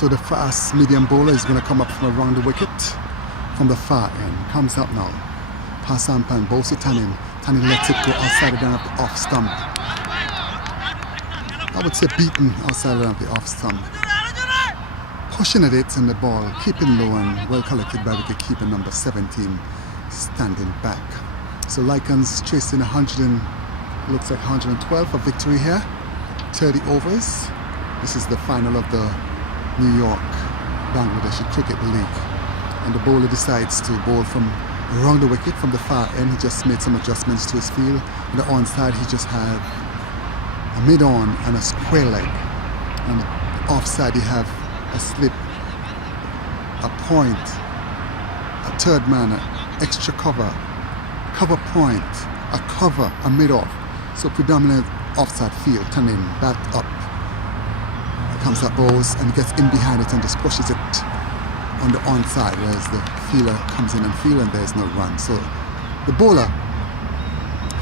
So the fast medium bowler is going to come up from around the wicket from the far end. Comes up now. Pass on pan, bowls to Tanin. Tanin lets it go outside of the off stump. I would say beaten outside of the off stump. Pushing at it and the ball keeping low and well collected by wicket keeper number 17 standing back. So Lycon's chasing 112 for victory here. 30 overs. This is the final of the New York Bangladesh Cricket League. And the bowler decides to bowl from around the wicket from the far end. He just made some adjustments to his field. On the onside he just had a mid-on and a square leg. And offside you have a slip, a point, a third man, extra cover, cover point, a cover, a mid-off. So predominant offside field, turning back up. Comes up bowls and gets in behind it and just pushes it on the onside, whereas the fielder comes in and field and there's no run. So the bowler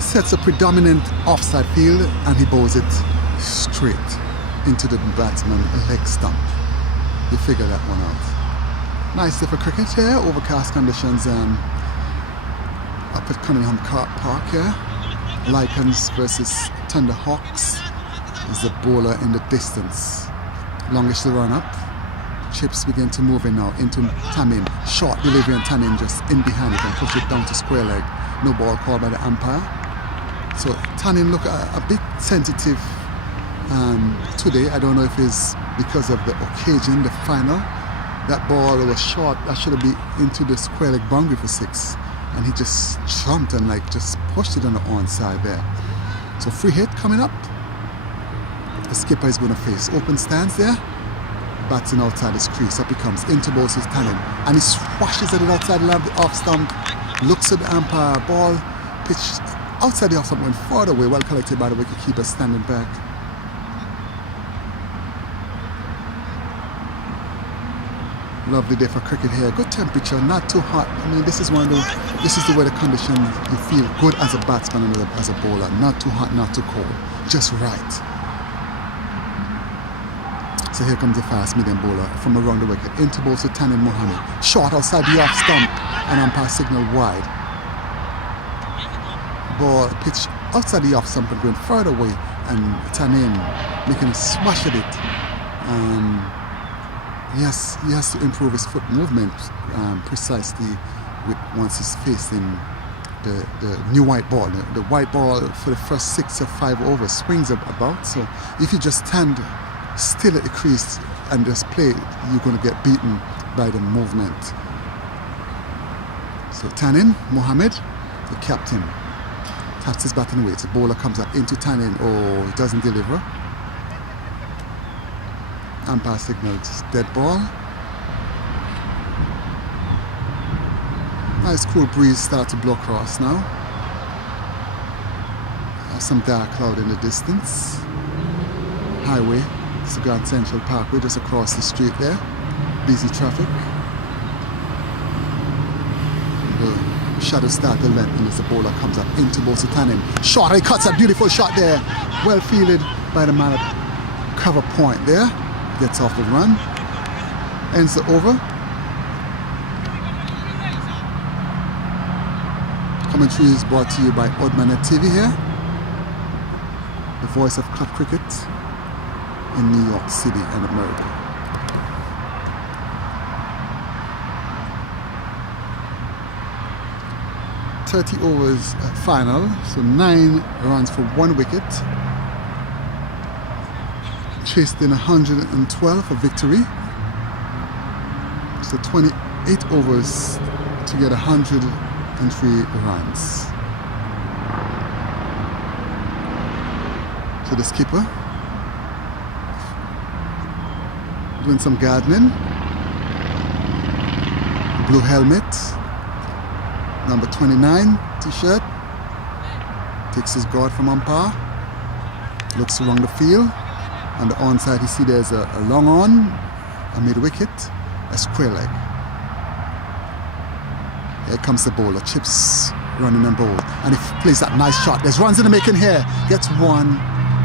sets a predominant offside field and he bowls it straight into the batsman leg stump. You figure that one out. Nice day for cricket here, overcast conditions up at Cunningham Park here. Lycons versus Thunderhawks is the bowler in the distance. Longish the run up. Chips begin to move in now into Tamin. Short delivery and Tamin just in behind it and push it down to square leg. No ball called by the umpire. So Tamin look a bit sensitive today. I don't know if it's because of the occasion, the final. That ball was short. That should have been into the square leg boundary for 6. And he just jumped and just pushed it on the onside there. So free hit coming up. The skipper is going to face open stance there. Batting outside his crease. Up he comes into bowls his Tanin. And he swashes at it outside the off stump. Looks at the umpire. Ball pitched outside the off stump, went far away. Well collected by the wicketkeeper standing back. Lovely day for cricket here. Good temperature, not too hot. I mean, this is the weather condition you feel good as a batsman and as a bowler. Not too hot, not too cold. Just right. So here comes the fast medium bowler from around the wicket. Into bowls to Tanin Mohammed. Short outside the off stump and umpire signal wide. Ball pitched outside the off stump and going further away. And Tanin making a smash at it. Yes, he has to improve his foot movement precisely once he's facing the new white ball. The white ball for the first 6 or 5 overs swings about. So if you just stand still at the crease and just play, you're going to get beaten by the movement. So Tanin Mohammed, the captain, taps his batting weight. The bowler comes up into Tanin. Oh, he doesn't deliver. Umpire signals dead ball. Nice cool breeze start to blow across now. Some dark cloud in the distance. Highway, it's the Grand Central Parkway just across the street there. Busy traffic. The shadow start to lengthen as the bowler comes up into Tanin. Short, he cuts a beautiful shot there. Well fielded by the man at cover point there. Gets off the run, ends the over. Commentary is brought to you by Oddmanet TV here, the voice of club cricket in New York City and America. .30 overs final, so 9 runs for 1 wicket. Chased in 112 for victory. So 28 overs to get 103 runs. So the skipper doing some gardening. Blue helmet, number 29 t-shirt. Takes his guard from umpire. Looks around the field. On the onside, you see there's a long on, a mid-wicket, a square leg. Here comes the bowler, Chips running and bowl. And he plays that nice shot. There's runs in the making here. Gets 1,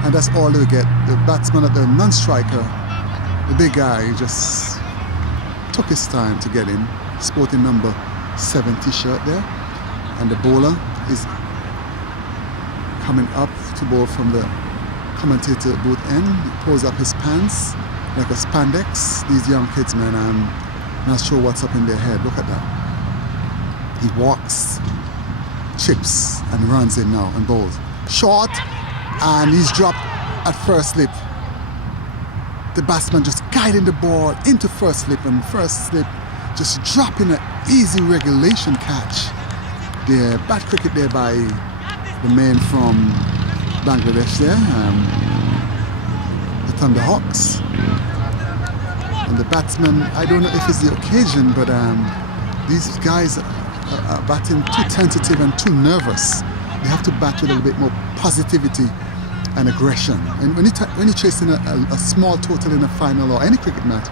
and that's all they get. The batsman at the non-striker The big guy just took his time to get him. Sporting number 70 shirt there. And the bowler is coming up to bowl from the commentator booth end. He pulls up his pants like a spandex. These young kids, man, I'm not sure what's up in their head. Look at that. He walks, chips, and runs in now and bowls. Short, and he's dropped at first slip. The batsman just guiding the ball into first slip, and first slip just dropping an easy regulation catch. The bat cricket there by the man from Bangladesh there, the Thunderhawks. And the batsman, I don't know if it's the occasion, but these guys are batting too tentative and too nervous. They have to bat with a little bit more positivity and aggression. And when you're chasing a small total in a final or any cricket match,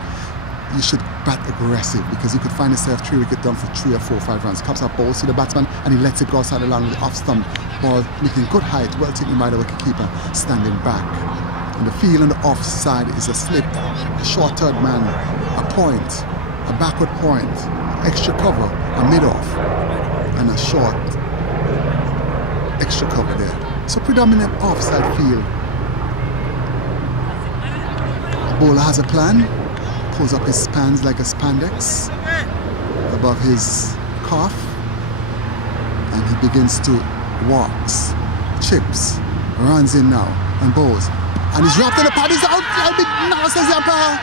you should bat aggressive, because you could find yourself 3 wicket down for 3 or 4 or 5 runs. Comes up, ball to the batsman, and he lets it go outside the line with the off stump. Ball making good height, well taken by the wicketkeeper, standing back. And the field on the off side is a slip, a short third man, a point, a backward point, extra cover, a mid-off, and a short extra cover there. So predominant offside field. The bowler has a plan, pulls up his pants like a spandex above his calf, and he begins to walks, chips, runs in now, and bowls. And he's dropped in the pad, he's out, now says the umpire.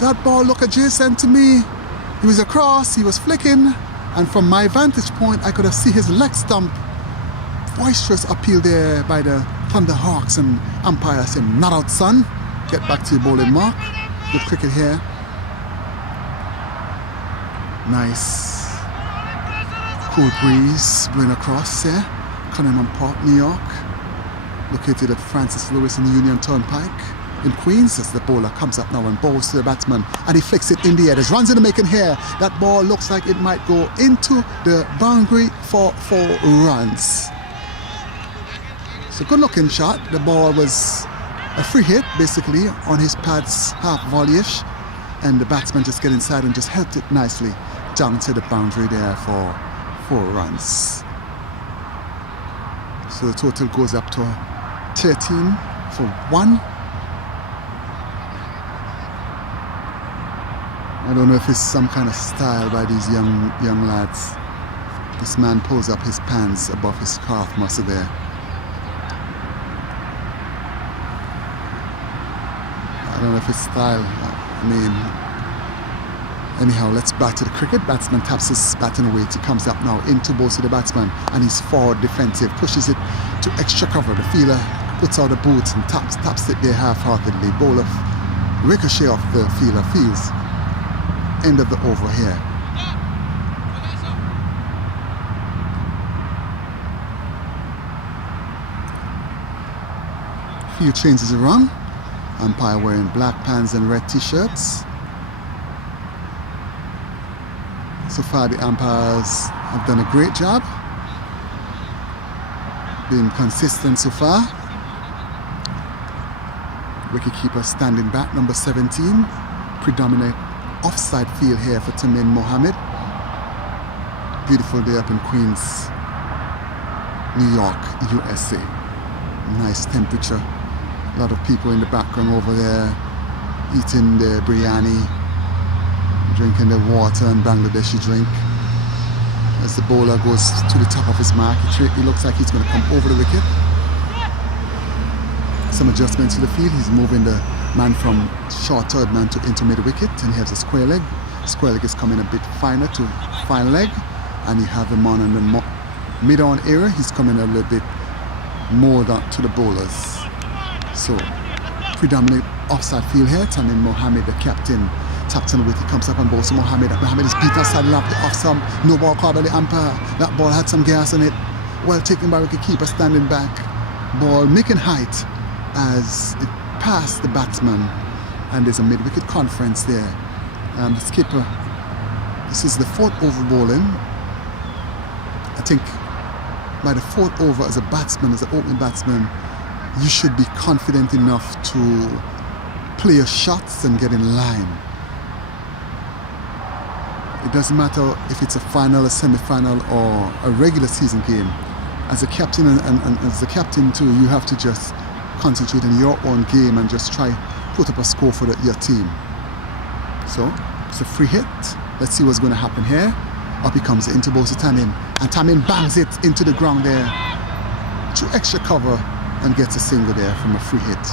That ball looked adjacent to me. He was across, he was flicking, and from my vantage point, I could have seen his leg stump. Boisterous appeal there by the Thunderhawks, and umpire said, "Not out, son. Get back to your bowling mark." Good cricket here. Nice cool breeze blowing across here. Cunningham Park, New York. Located at Francis Lewis in the Union Turnpike in Queens, as the bowler comes up now and bowls to the batsman, and he flicks it in the air. There's runs in the making here. That ball looks like it might go into the boundary for 4 runs. It's a good looking shot. The ball was a free hit basically on his pads, half volleyish, and the batsman just get inside and just helped it nicely down to the boundary there for 4 runs. So the total goes up to 13 for 1. I don't know if it's some kind of style by these young lads. This man pulls up his pants above his calf muscle there. I don't know if it's style. I mean, anyhow, let's back to the cricket. Batsman taps his batting weight. He comes up now into both of the batsman, and he's forward defensive, pushes it to extra cover. The fielder puts out the boots and taps it there half-heartedly. Bowler ricochet off the fielder, fields. End of the over here. Few changes around. Umpire wearing black pants and red t-shirts. So far the umpires have done a great job, being consistent so far. Wicketkeeper standing back, number 17. Predominant offside field here for Tamim Mohammed. Beautiful day up in Queens, New York, USA. Nice temperature. A lot of people in the background over there eating their biryani, drinking their water and Bangladeshi drink. As the bowler goes to the top of his mark, he looks like he's going to come over the wicket. Some adjustments to the field. He's moving the man from short third man to into mid wicket, and he has a square leg. Square leg is coming a bit finer to fine leg, and you have him on in the mid-on area. He's coming a little bit more down to the bowlers. So predominantly offside field here. Tamim Mohammed, the captain, tapped on the wicket, comes up and bowls to Mohammed. Mohammed is beat outside the off some. No ball called by the umpire. That ball had some gas on it. Well taken by wicketkeeper, standing back. Ball making height as it passed the batsman, and there's a mid-wicket conference there. The skipper, this is the 4th over bowling. I think by the 4th over, as a batsman, as an opening batsman, you should be confident enough to play your shots and get in line. It doesn't matter if it's a final, a semi-final, or a regular season game. As a captain and as a captain too, you have to just concentrate on your own game and just try put up a score for your team. So it's a free hit. Let's see what's going to happen here. Up he comes into Bosa Tamin, and Tamin bangs it into the ground there to extra cover and gets a single there from a free hit.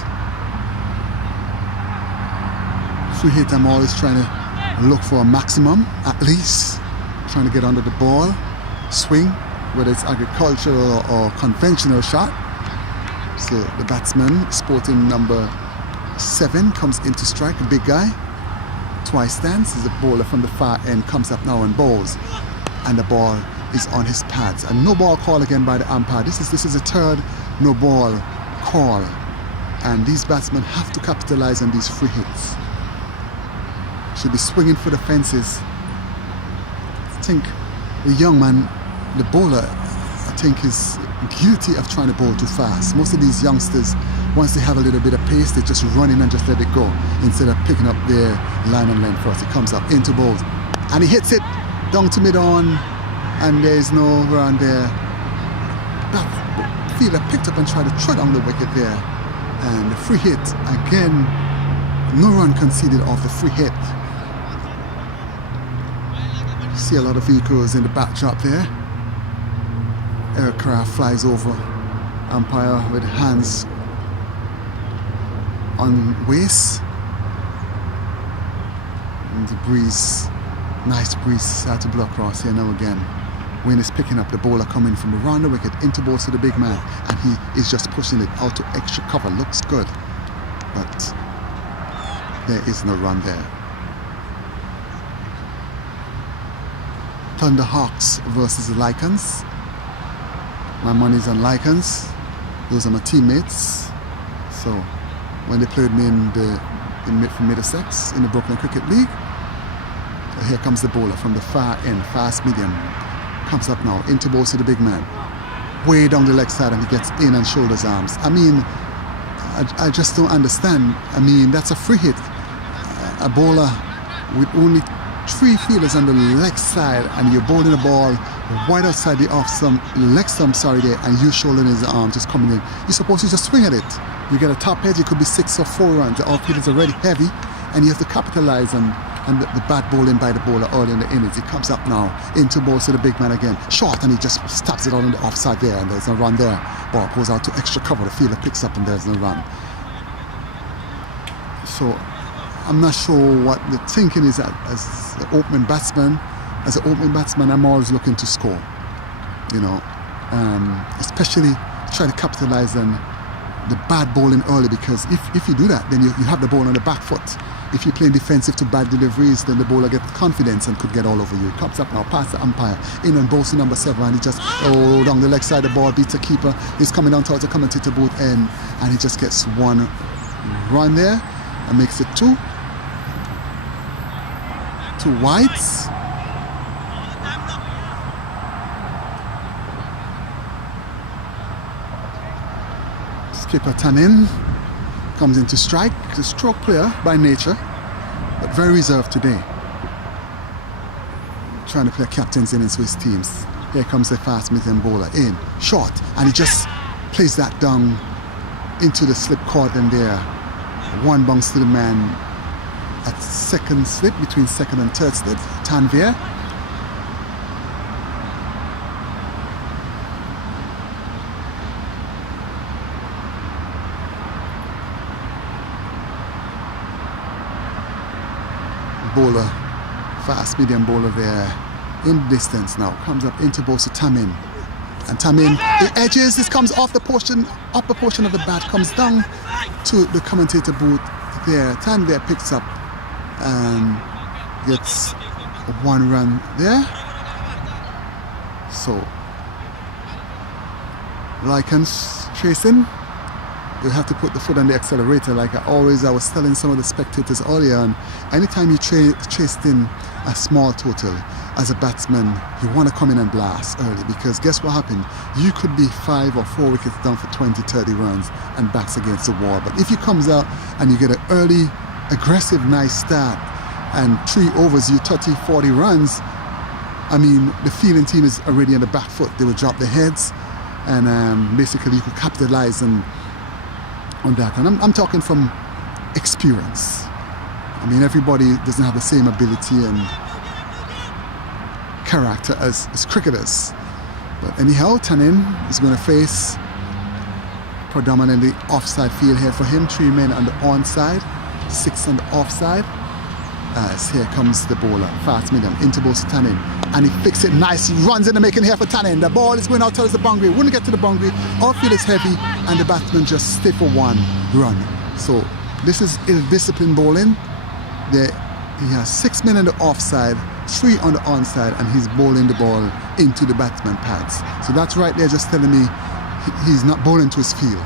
Free hit, I'm always trying to look for a maximum, at least trying to get under the ball, swing, whether it's agricultural or conventional shot. So the batsman, sporting number 7, comes into strike, a big guy. Twice stands, is a bowler from the far end, comes up now and bowls, and the ball is on his pads. And no ball call again by the umpire. This is a third no ball call, and these batsmen have to capitalize on these free hits. Should be swinging for the fences. I think the young man, the bowler, I think is guilty of trying to bowl too fast. Most of these youngsters, once they have a little bit of pace, they just run in and just let it go instead of picking up their line and length first. It comes up into bowls and he hits it down to mid-on, and there's no run there. That fielder picked up and tried to throw down the wicket there, and the free hit again. No run conceded off the free hit. See a lot of vehicles in the backdrop there. Aircraft flies over. Umpire with hands on waist. And the breeze, nice breeze, start to blow across here now again. Wind is picking up, the bowler coming from around the wicket into balls to the big man, and he is just pushing it out to extra cover. Looks good, but there is no run there. Thunderhawks versus the Lycons. My money's on Lycons. Those are my teammates. So when they played me from Middlesex in the Brooklyn Cricket League, so here comes the bowler from the far end, fast medium. Comes up now, into balls to the big man. Way down the leg side, and he gets in and shoulders arms. I mean, I just don't understand. I mean, that's a free hit. A bowler with only 3 fielders on the leg side, and you're bowling the ball wide outside the leg stump, there, and you shouldering his arm just coming in. You're supposed to just swing at it. You get a top edge, it could be 6 or 4 runs. The outfield is already heavy, and you have to capitalize on the bad bowling by the bowler early in the innings. He comes up now into balls to the big man again. Short, and he just stabs it out on the offside there, and there's no run there. Ball goes out to extra cover. The fielder picks up, and there's no run. So I'm not sure what the thinking is as an opening batsman. As an opening batsman, I'm always looking to score. You know, especially try to capitalize on the bad bowling early, because if you do that, then you have the ball on the back foot. If you're playing defensive to bad deliveries, then the bowler gets confidence and could get all over you. He comes up now, past the umpire, in on Bosa number 7, and he just, down the leg side of the ball, beats the keeper. He's coming down towards the commentator booth end, and he just gets 1 run there and makes it 2. 2 wides. Skipper Tanin comes into strike. He's a stroke player by nature, but very reserved today. Trying to play captain's innings with his teams. Here comes the fast medium bowler in, short, and he just plays that down into the slip cordon there. 1 bounce to the man at second slip, between second and third slip. Tanvir. Bowler, fast medium bowler there in distance now, comes up into Bosa Tamin, and Tamin, the edges, this comes off the portion, upper portion of the bat, comes down to the commentator booth there. Tanvir picks up and gets 1 run there. So Lycons chasing, You have to put the foot on the accelerator. Like I was telling some of the spectators earlier on, anytime you chased in a small total as a batsman, you want to come in and blast early, because guess what happened? You could be 5 or 4 wickets down for 20, 30 runs and backs against the wall. But if you comes out and you get an early, aggressive, nice start and 3 overs, you 30, 40 runs, I mean, the fielding team is already on the back foot. They will drop their heads, and basically you could capitalize on that. And I'm talking from experience. I mean, everybody doesn't have the same ability and character as cricketers. But anyhow, Tanin is going to face predominantly offside field here for him. 3 men on the onside, 6 on the offside. As here comes the bowler, fast medium, into both Tanin, and he fixes it nice. He runs in the making here for Tanin. The ball is going out towards the boundary. Wouldn't get to the boundary. Outfield is heavy, and the batsman just stay for 1 run. So this is ill-disciplined bowling. There, he has 6 men on the offside, 3 on the onside, and he's bowling the ball into the batsman pads. So that's right there, just telling me he's not bowling to his field.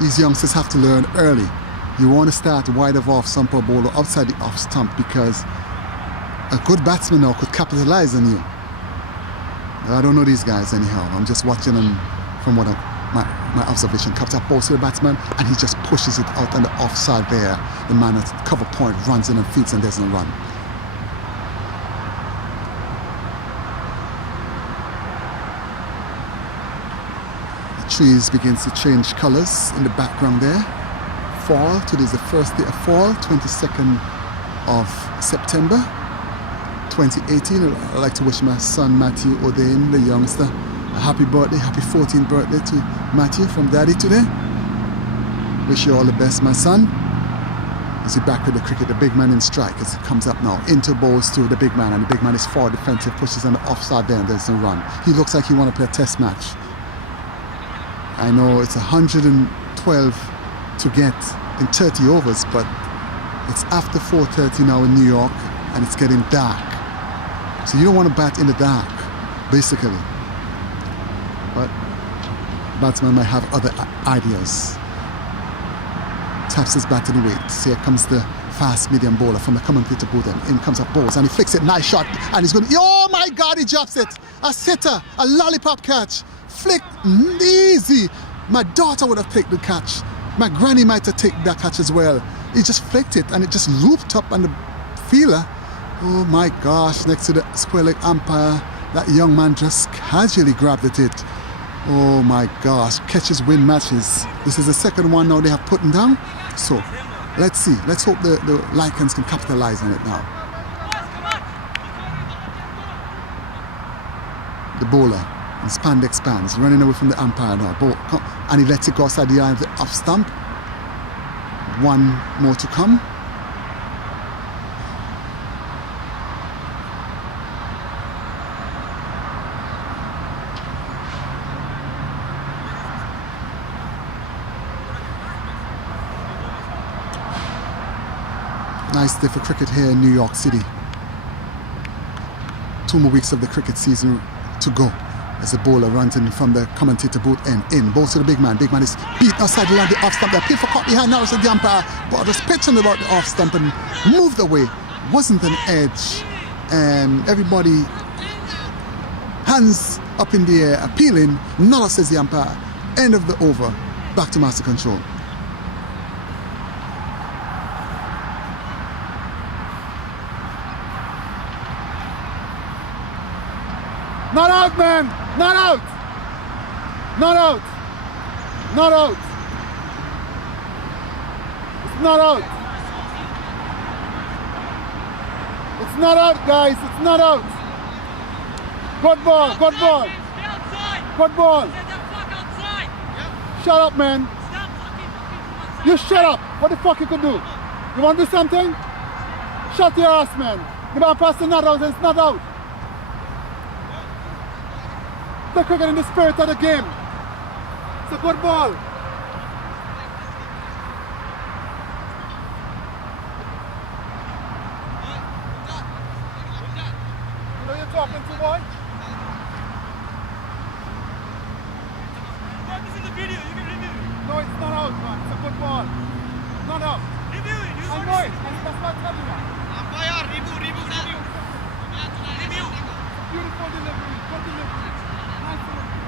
These youngsters have to learn early. You want to start wide of off stump or bowler outside the off stump, because a good batsman now could capitalize on you. I don't know these guys anyhow. I'm just watching them from what my observation. Comes up both to the batsman, and he just pushes it out on the offside there. The man at cover point runs in and fields and doesn't run. The trees begins to change colors in the background there. Fall. Today is the first day of fall, 22nd of September 2018. I'd like to wish my son Matthew Odain, the youngster, a happy birthday, happy 14th birthday to Matthew from Daddy today. Wish you all the best, my son. As he back with the cricket, the big man in strike as it comes up now. Into bowls to the big man, and the big man is forward defensive, pushes on the offside there and there's no run. He looks like he want to play a test match. I know it's 112 to get in 30 overs, but it's after 4:30 now in New York, and it's getting dark. So you don't want to bat in the dark, basically. But batsman might have other ideas. Taps his bat in weight. So here comes the fast medium bowler from the commentator booth. In comes up balls, and he flicks it, nice shot, and he's going, oh my God, he drops it. A sitter, a lollipop catch, flicked easy. My daughter would have picked the catch. My granny might have taken that catch as well. He just flicked it, and it just looped up on the fielder. Oh my gosh, next to the square leg umpire, that young man just casually grabbed at it. Oh my gosh, catches win matches. This is the second one now they have put him down. So let's see. Let's hope the Lycons can capitalize on it now. The bowler. And spandex pants, running away from the umpire now. And he lets it go outside the line of the off stump. 1 more to come. Nice day for cricket here in New York City. 2 more weeks of the cricket season to go. As the bowler runs in from the commentator booth and in. Ball to the big man. Big man is beat outside the line, the off stump. There, pin for caught behind now, so the umpire, but just pitched on about the off stump and moved away. Wasn't an edge. And everybody, hands up in the air, appealing. Nada, says the umpire. End of the over. Back to master control. Not out, man! Not out! Not out! Not out! It's not out! It's not out, guys! It's not out! Good ball! Good ball! Good ball! Shut up, man! You shut up! What the fuck you could do? You want to do something? Shut your ass, man! The ball passed the not out, and it's not out! The cricket in the spirit of the game. It's a good ball. You know you're talking to, boy? Focus in the video. that ball. Not up. I know it. That's what I'm telling you. Beautiful delivery. Good delivery. Nice delivery.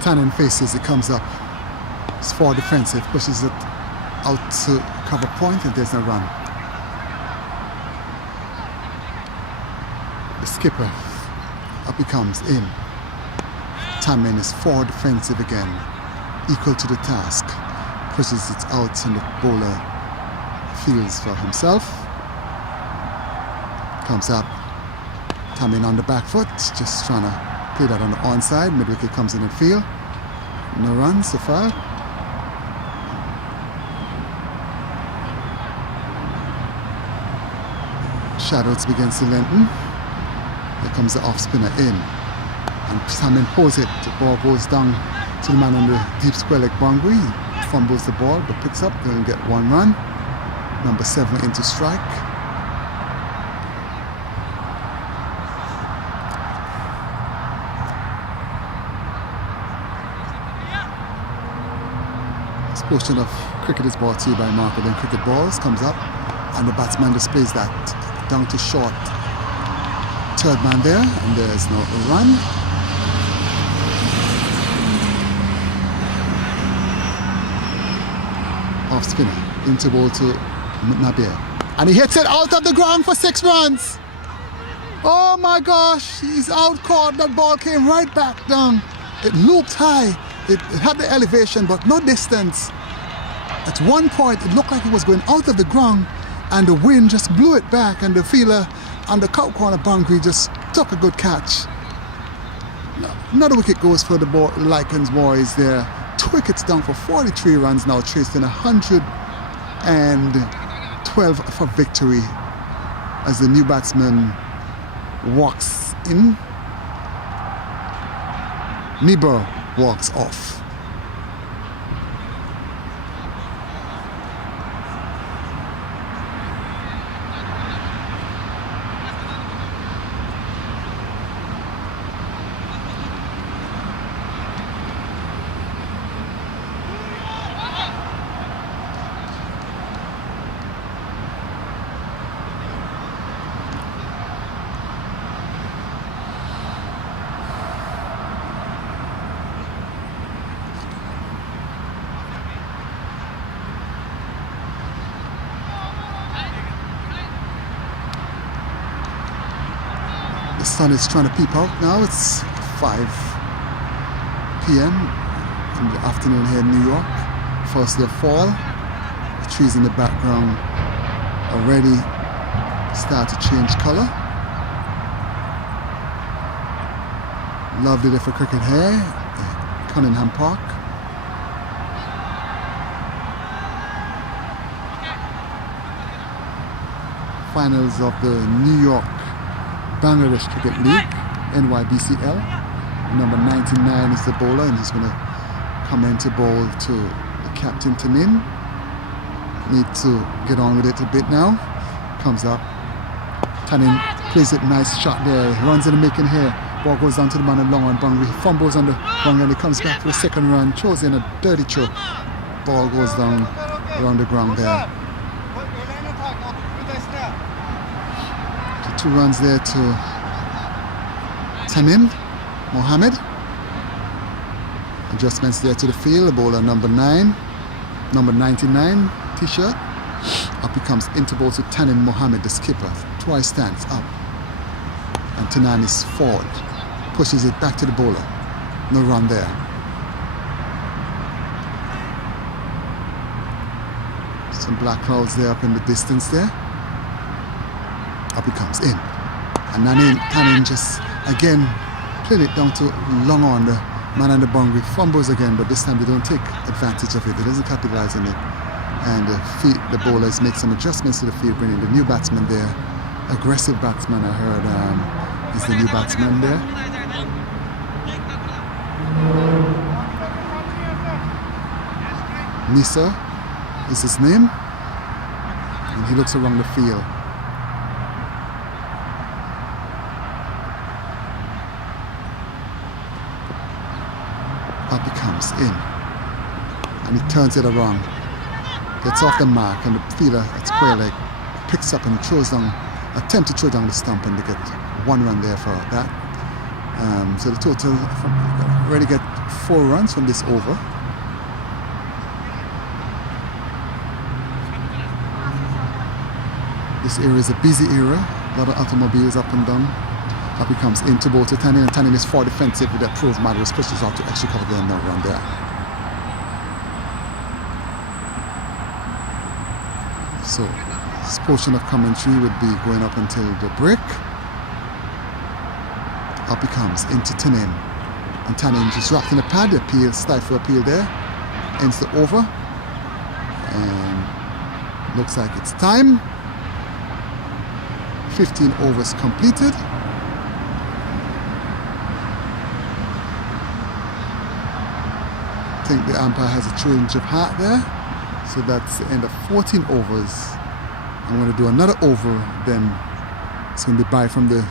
Tannen faces, it comes up. It's forward defensive, pushes it out to cover point, and there's no run. The skipper, up he comes in. Tannen is forward defensive again, equal to the task. Pushes it out, and the bowler feels for himself. Comes up. Tannen on the back foot, just trying to play that on the onside. Mid-wicket comes in and field. No runs so far. Shadows begins to lengthen. Here comes the off spinner in. And Tannen pulls it. The ball goes down to the man on the deep square leg boundary. He fumbles the ball but picks up. They'll get one run. Number 7 into strike. This portion of cricket is brought to you by Market and Cricket Balls. Comes up and the batsman displays that down to short. Third man there, and there's no run. Off spinner, into ball to Nabir. And he hits it out of the ground for 6 runs. Oh my gosh, he's out caught. That ball came right back down. It looped high. It had the elevation, but no distance. At one point, it looked like it was going out of the ground, and the wind just blew it back, and the fielder on the cow corner boundary just took a good catch. Another wicket goes for the Lycon's boys there. 2 wickets down for 43 runs now, chasing 112 for victory as the new batsman walks in. Niebuhr walks off. The sun is trying to peep out now. It's 5 p.m. in the afternoon here in New York. First day of fall. The trees in the background already start to change color. Lovely day for cricket here at Cunningham Park. Finals of the New York Bangladesh Cricket League, NYBCL. Number 99 is the bowler, and he's going to come in to bowl to the captain Tannen. Need to get on with it a bit now. Comes up. Tannen plays it, nice shot there. He runs in the making here. Ball goes down to the man on long on boundary. He fumbles on the boundary and he comes back for a second run. Throws in a dirty throw. Ball goes down around the ground there. 2 runs there to Tannen Mohammed. Adjustments there to the field. The bowler number 9, number 99 t-shirt. Up he comes into ball to Tannen Mohammed, the skipper. Twice stands up. And Tannen is forward. Pushes it back to the bowler. No run there. Some black clouds there up in the distance there. Up he comes in. And Tannen just again played it down to long on. The man on the boundary fumbles again, but this time they don't take advantage of it. They doesn't capitalize on it. And the bowlers make some adjustments to the field, bringing the new batsman there. Aggressive batsman, I heard, is the new batsman there. Nisa is his name. And he looks around the field. Up he comes in. And he turns it around. Gets off the mark, and the fielder at square leg picks up and throws down, attempt to throw down the stump, and they get 1 run there for that. So the total already get 4 runs from this over. This area is a busy area. A lot of automobiles up and down. Up he comes into ball to Tannen, and Tannen is for defensive with that proof Madras pushes out to extra cover there, no run there. So this portion of commentary would be going up until the break. Up he comes into Tannen. And Tannen just wrapped in a pad, appeal, stifle appeal there. Ends the over. And looks like it's time. 15 overs completed. I think the umpire has a change of heart there. So that's the end of 14 overs. I'm going to do another over, then it's going to be by from the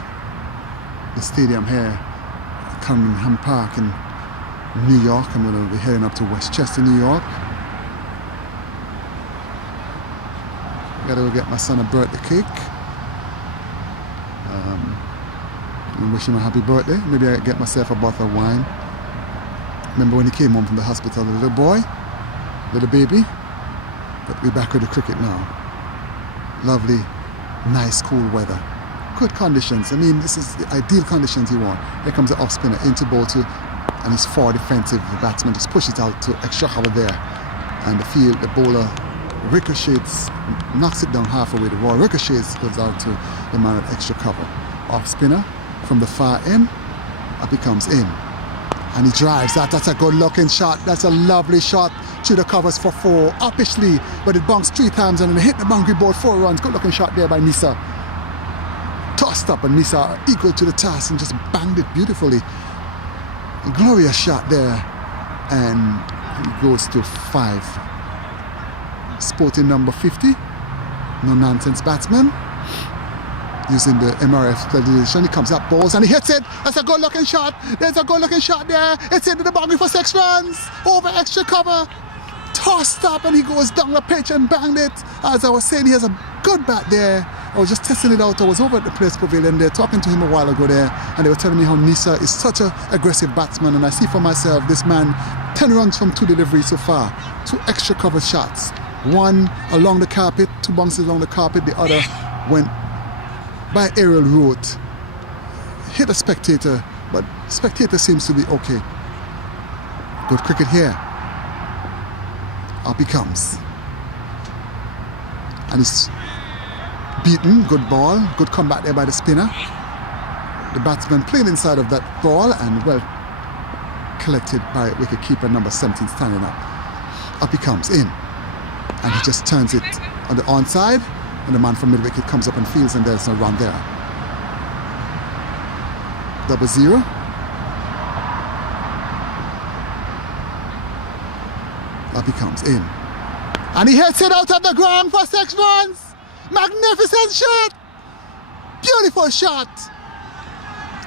stadium here, Cunningham Park in New York. I'm going to be heading up to Westchester, New York. Gotta go get my son a birthday cake. And wish him a happy birthday. Maybe I get myself a bottle of wine. Remember when he came home from the hospital, a little boy, little baby. But we're back with the cricket now. Lovely, nice, cool weather. Good conditions. I mean, this is the ideal conditions you want. Here comes the off spinner into ball two, and he's far defensive. The batsman just pushes out to extra cover there. And the field, the bowler ricochets, knocks it down halfway. The ball ricochets, goes out to the man at extra cover. Off spinner from the far end, up he comes in. And he drives. That's a good looking shot. That's a lovely shot. Through the covers for 4. Uppishly, but it bounced 3 times and then hit the boundary board. 4 runs. Good looking shot there by Nisa. Tossed up, and Nisa equal to the task and just banged it beautifully. A glorious shot there. And he goes to 5. Sporting number 50. No nonsense batsman. Using the MRF position, he comes up, balls, and he hits it. That's a good looking shot. There's a good looking shot there. It's into the boundary for 6 runs. Over extra cover. Tossed up, and he goes down the pitch and banged it. As I was saying, he has a good bat there. I was just testing it out. I was over at the Place Pavilion there, talking to him a while ago there, and they were telling me how Nisa is such an aggressive batsman. And I see for myself, this man, 10 runs from 2 deliveries so far. 2 extra cover shots. 1 along the carpet, 2 bounces along the carpet. The other went by aerial route, hit a spectator, but spectator seems to be okay. Good cricket here. Up he comes. And he's beaten, good ball, good comeback there by the spinner. The batsman playing inside of that ball and well collected by wicketkeeper number 17 standing up. Up he comes in. And he just turns it on the onside. And the man from mid-wicket comes up and fields, and there's no run there. 0-0. Up he comes in. And he hits it out of the ground for 6 runs. Magnificent shot. Beautiful shot.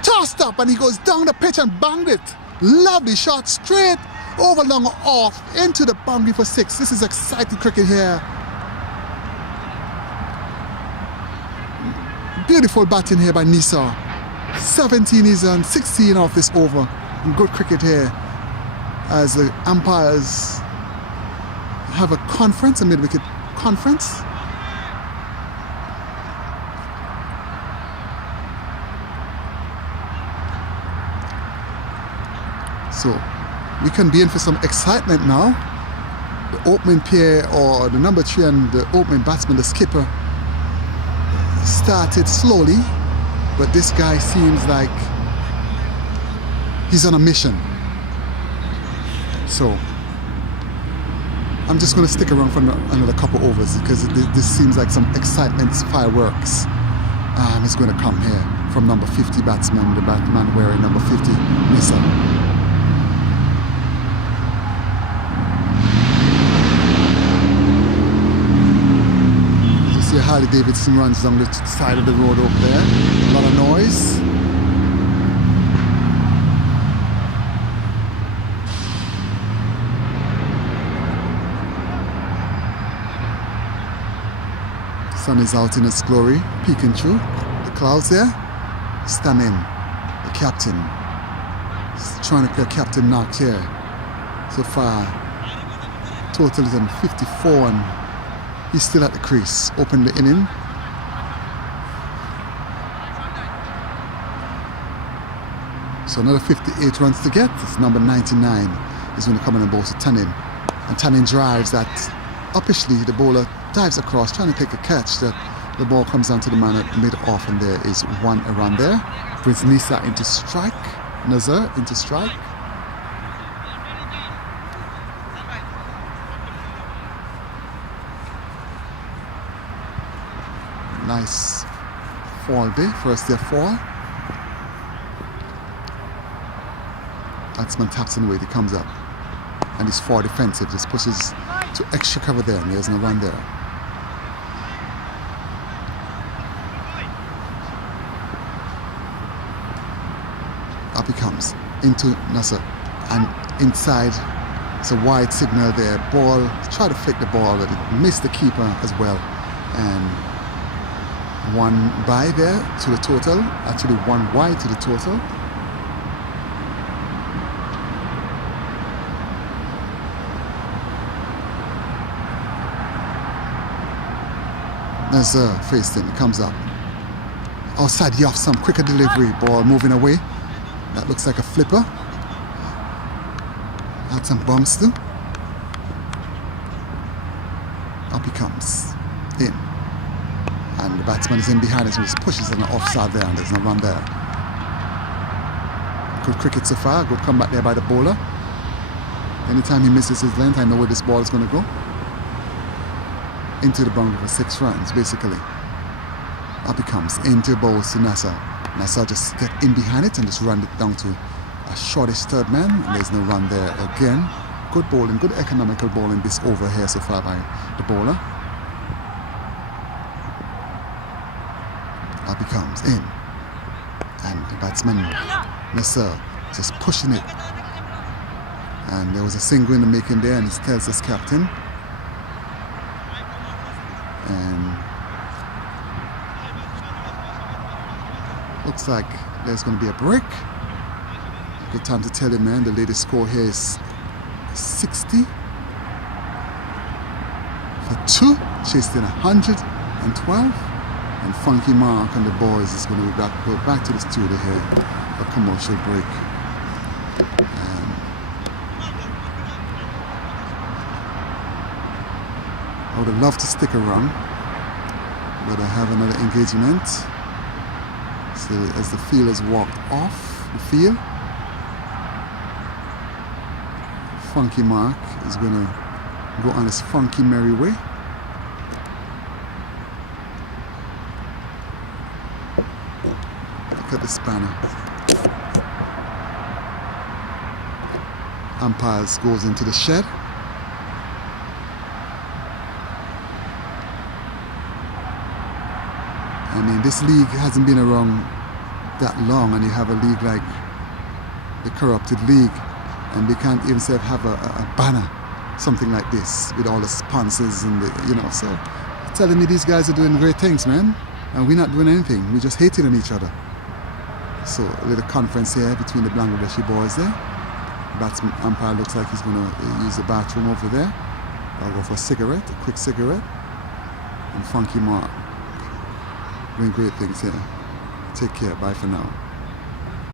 Tossed up, and he goes down the pitch and banged it. Lovely shot, straight over, long, off, into the boundary for 6. This is exciting cricket here. Beautiful batting here by Nisa. 17 is on, 16 off this over. And good cricket here as the umpires have a conference, a mid-wicket conference. So we can be in for some excitement now. The opening pair, or the number 3 and the opening batsman, the skipper, started slowly, but this guy seems like he's on a mission. So I'm just going to stick around for another couple overs because this seems like some excitement, fireworks. It's going to come here from number 50 batsman, the batsman wearing number 50, Nisa. Harley Davidson runs down the side of the road over there. A lot of noise. Sun is out in its glory, peeking through the clouds there. Stunning. The captain is trying to play a captain knock here. So far, total is on 54 and he's still at the crease. Open the inning. So another 58 runs to get. It's number 99 is going to come in and bowl to Tanin. And Tanin drives that uppishly. The bowler dives across, trying to take a catch. The ball comes down to the man at mid-off, and there is one around there. Brings Nisa into strike. Nazar into strike. Nice fall day, first day fall. Batsman taps in the way he comes up. And he's far defensive, just pushes to extra cover there, and there's no run there. Up he comes into Nasser, and inside it's a wide signal there. Ball, try to flick the ball, but it missed the keeper as well. And one by there to the total, actually one wide to the total. Nazar faced him, comes up. Outside the off, some quicker delivery, ball moving away. That looks like a flipper. Had some bumps too. Up he comes. In. And the batsman is in behind us, and he pushes on the offside there, and there's no run there. Good cricket so far, good comeback there by the bowler. Anytime he misses his length, I know where this ball is going to go. Into the boundary for 6 runs, basically. Up he comes, into bowls to Nasser. Nasser just get in behind it and just run it down to a shortish third man, and there's no run there again. Good bowling, good economical bowling this over here so far by the bowler. Up he comes, in. And the batsman, Nasser, just pushing it. And there was a single in the making there, and he tells his captain. And looks like there's going to be a break. Good time to tell him, man, the latest score here is 60 for 2, chased in 112. And Funky Mark and the boys is going to go back to the studio here for commercial break. I would have loved to stick around, but I have another engagement. So as the fielders walked off the field, Funky Mark is going to go on his funky merry way. Look at the spanner. Umpires goes into the shed. I mean, this league hasn't been around that long, and you have a league like the corrupted league, and they can't even say have a banner, something like this, with all the sponsors and the, so telling me these guys are doing great things, man, and we're not doing anything. We just hating on each other. So a little conference here between the Bangladeshi boys there. Batsman umpire looks like he's going to use the bathroom over there. I'll go for a cigarette, a quick cigarette, and Funky Mark doing great things here. Take care. Bye for now.